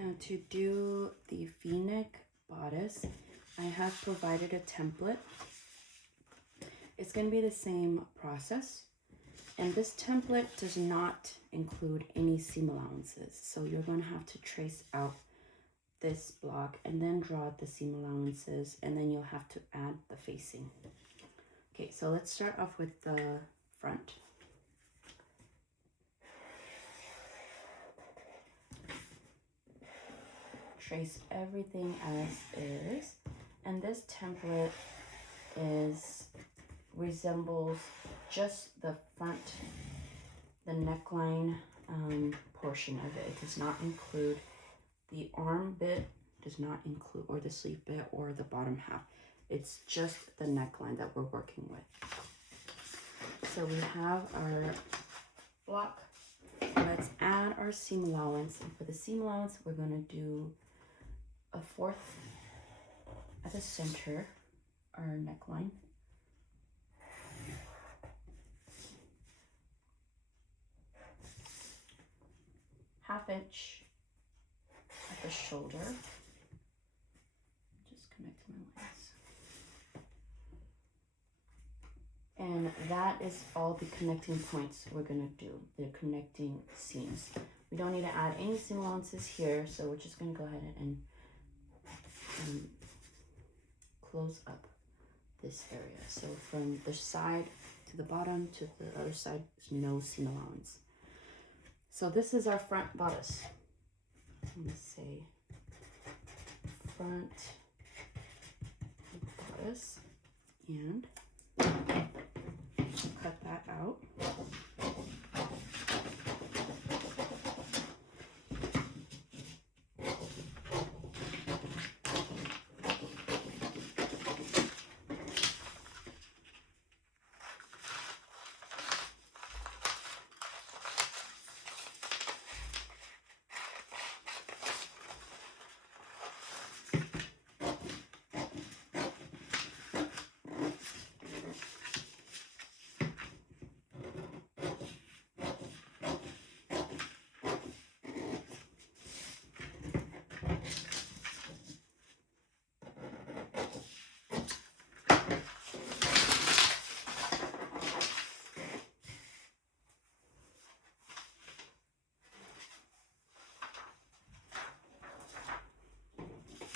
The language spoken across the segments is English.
Now to do the V-neck bodice, I have provided a template. It's going to be the same process, and this template does not include any seam allowances. So you're going to have to trace out this block and then draw the seam allowances, and then you'll have to add the facing. Okay, so let's start off with the front. Trace everything as is, and this template resembles just the front, the neckline portion of it. It does not include the arm bit, does not include, or the sleeve bit, or the bottom half. It's just the neckline that we're working with. So we have our block. Let's add our seam allowance, and for the seam allowance we're going to do a 1/4 at the center, our neckline. ½ inch at the shoulder. Just connect my lines. And that is all the connecting points we're going to do, the connecting seams. We don't need to add any seam allowances here, so we're just going to go ahead and close up this area. So from the side to the bottom to the other side, there's no seam allowance. So this is our front bodice. I'm going to say front bodice, and cut that out.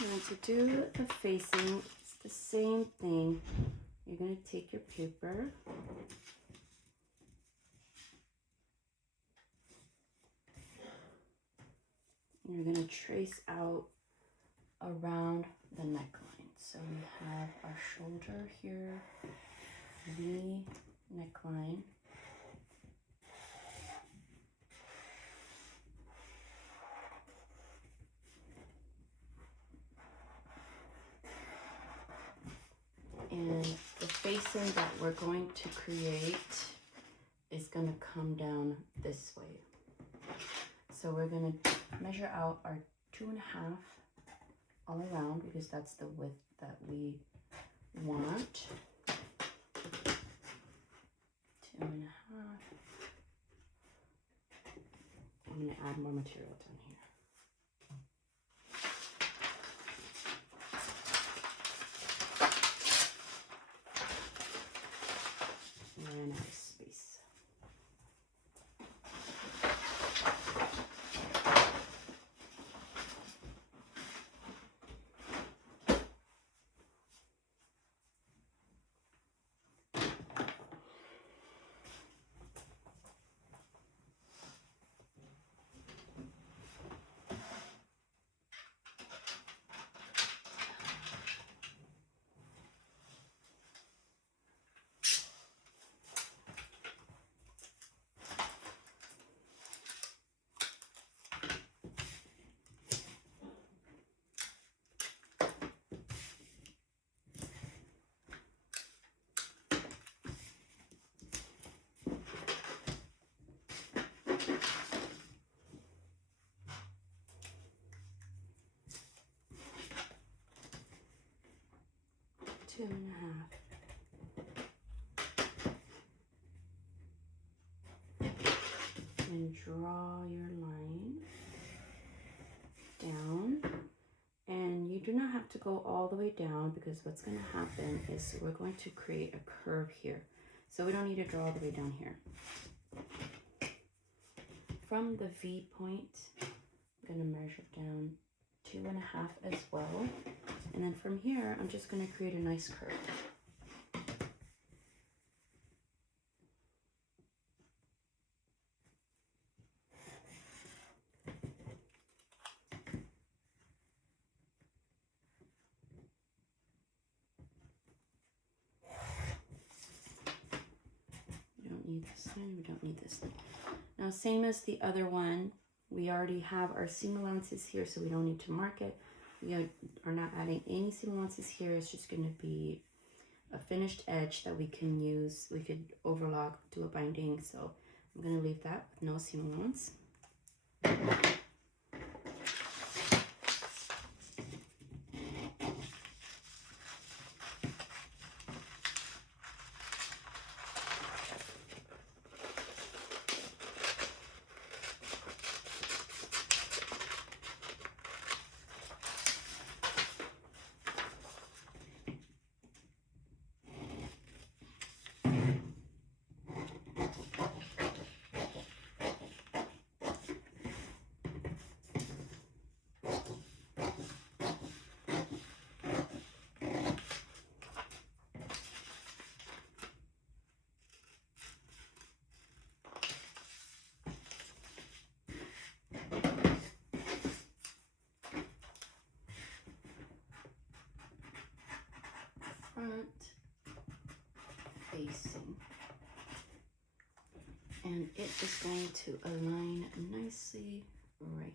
And to do the facing, it's the same thing. You're going to take your paper, and you're going to trace out around the neckline. So we have our shoulder here, V neckline. And the facing that we're going to create is going to come down this way. So we're going to measure out our 2.5 all around, because that's the width that we want. 2.5. I'm going to add more material down here. Ran out of space. Two and a half. And draw your line down. have to go all the way down because what's going to happen is we're going to create a curve here. So we don't need to draw all the way down here. From the V point, I'm going to measure down 2.5 as well. And then from here, I'm just going to create a nice curve. We don't need this line, we don't need this line. Now, same as the other one, we already have our seam allowances here, so we don't need to mark it. We are not adding any seam allowances here. It's just going to be a finished edge that we can use. We could overlock, do a binding. So I'm going to leave that with no seam allowance. Front facing, and it is going to align nicely right